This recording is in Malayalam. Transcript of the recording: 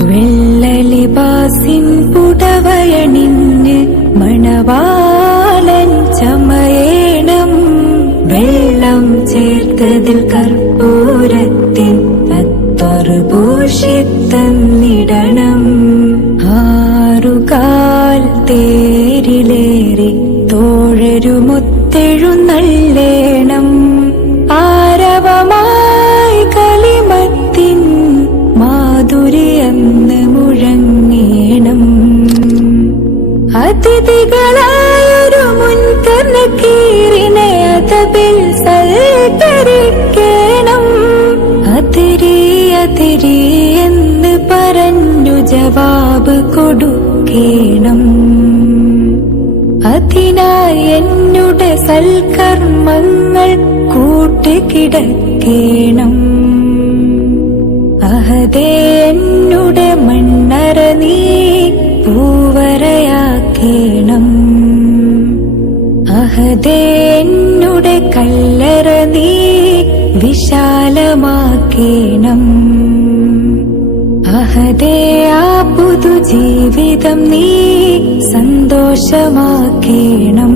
വെള്ളലിബാസിൻ പുടവയണിഞ്ഞ് മണവാളൻ ചമയേണം. വെള്ളം ചേർത്തതിൽ കർപ്പൂരത്തിൻ അത്തറ് പൂഷിത്തന്നിടണം. ആറുകാൽ തേരിലേറി തോഴരുമൊത്തെഴുന്നള്ളേണം. ആരവമായി കലിമത്തിൻ മാധുര്യന്ന് മുഴങ്ങേണം. അതിഥികളായൊരു മുൻകർണക്കീറിനെ അതബിൽ സൽക്കരിക്കണം. അതിരി അതിരി എന്ന് പറഞ്ഞു ജവാബ് കൊടുക്കേണം. അതിനായി എന്നുടെ സൽക്കർമ്മങ്ങൾ കൂട്ടുകിടക്കേണം. അഹദേ എന്നുടെ മണ്ണറ നീ പൂവരയാക്കേണം. അഹദേ എന്നുടെ കല്ലറ നീ വിശാലമാക്കേണം. അഹദേ ആ പുതുജീവിതം നീ സന്തോഷമാക്കേണം.